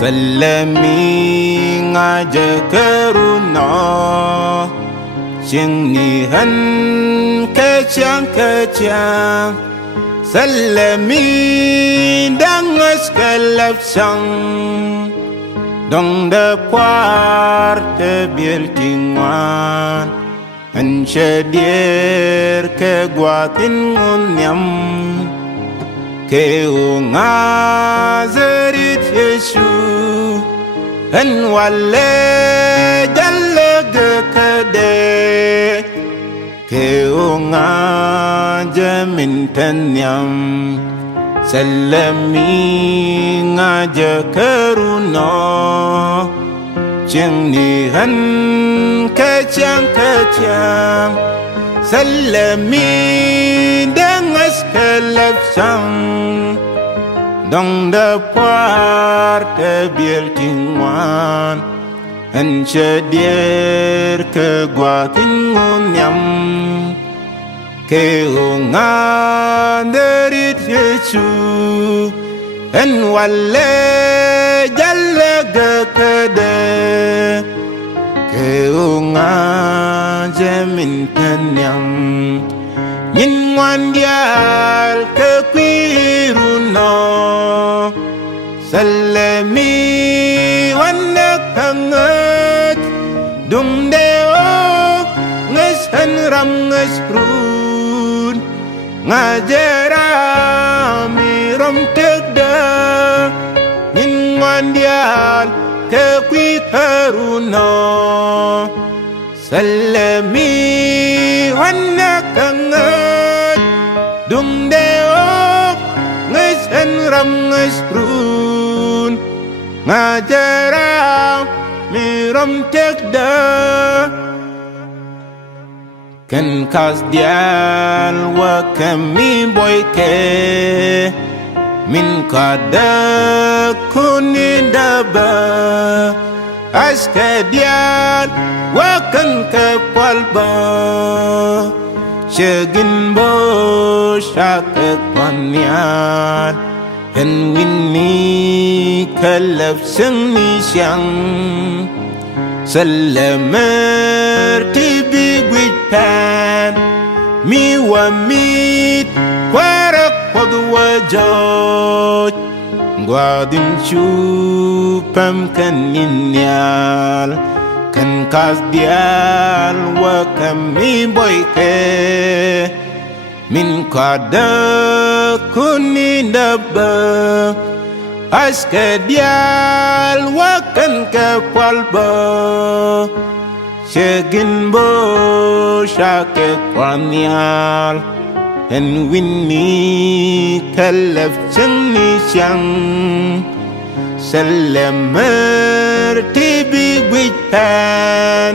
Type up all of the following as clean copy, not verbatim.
Salami ngaja karuna Jengnihan kecang-kecang Salami dangas kalapsang Dong dapar tebil tingwan Ansyadir keguatin ngunyam Keu ngazarit Yesu Han wale jalla gekade Keu ngajamin tanyam Salami ngaja karuna Jengnihan kecang-kecang Salami dangas kalapsang Dong dapar tebil tingwan Ansyadir keguatin ngunyam Keungan dari Yesu En wale jalla gekade Keungan jamin tanyam Yin wandial kekwiruna Salami wanak hangat Dung deo ngesan ram ngesrun Ngajarami rom tegda Yin wandial kekwiruna Salami wanak hangat Dung deo ngesan ram ngesrun Ngajarami rom tegda Kan kas dial wa kami boyke Min kada kuni daba Aska dial wa kan kepalba Syegin bo syaket panian En winni kalap sengni syang Salamer tibi gwitpan Mi wa mit kwarak podwa joj Gwadin chupam kaninyal Kan kas dial wa kami boyke Min kada kuni daba Aska dial wakan kepalba Syegin bo syaket panial En winni kalaf jengni syang Salamer tibi gwitpan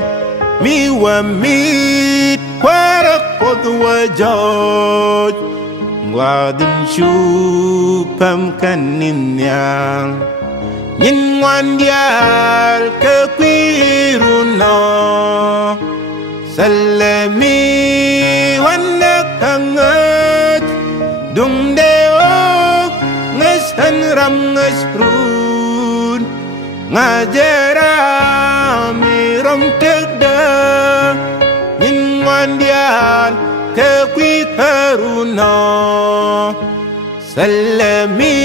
Mi wa mit kwarak podwa joj Gwadin syupam kaninyang Yin wandial kekwiruna Salami wanak hangat Dung deo ngesan ram ngesrun Ngajarami rom tegda Yin wandial kekwiruna Salami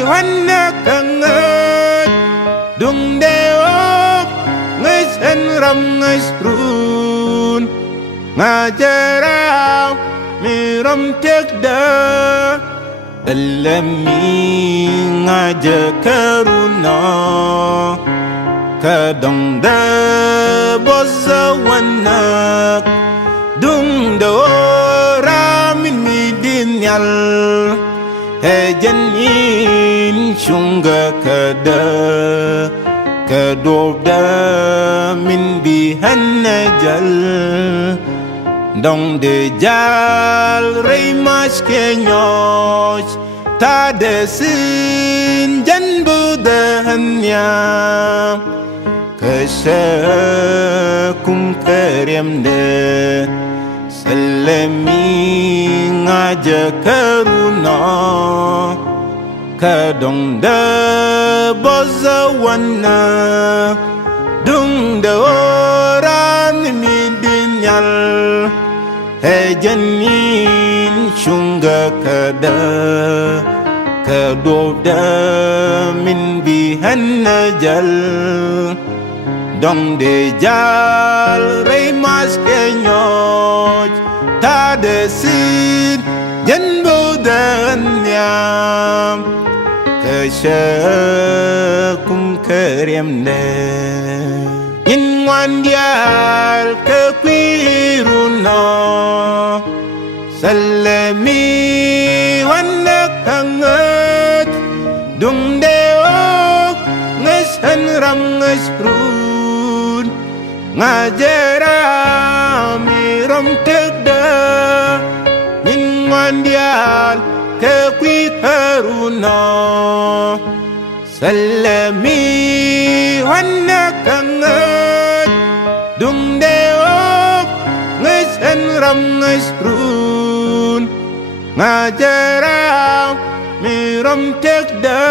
wanak hangat Dung deo ngesan ram ngesrun Ngajarami rom tegda Salami ngaja karuna Kadang da bosa wanak Dung do ramin midinyal Hejan in syungga kada Kedobda min bihan najal Dong de jal rei mas kenyos Tada sin jan budahnya Kesakum karyam de Salami ngaja karuna Kadong da boza wana dung da oran midinyal Hejanin shunga kada Kadobda min bihanna jal Dong de jal rey mas kenyoj Ta de sin jan bodan nyam Keshakum kerem de In wan dial ke kwiruno Salami wanak hangat Dung deok ngesan ram ngesprun Ngajarami ram tegda In wan dial ke kwiruno Salami wanak hangat Dung deok ngesan ram ngesprun Ngajarami ram tegda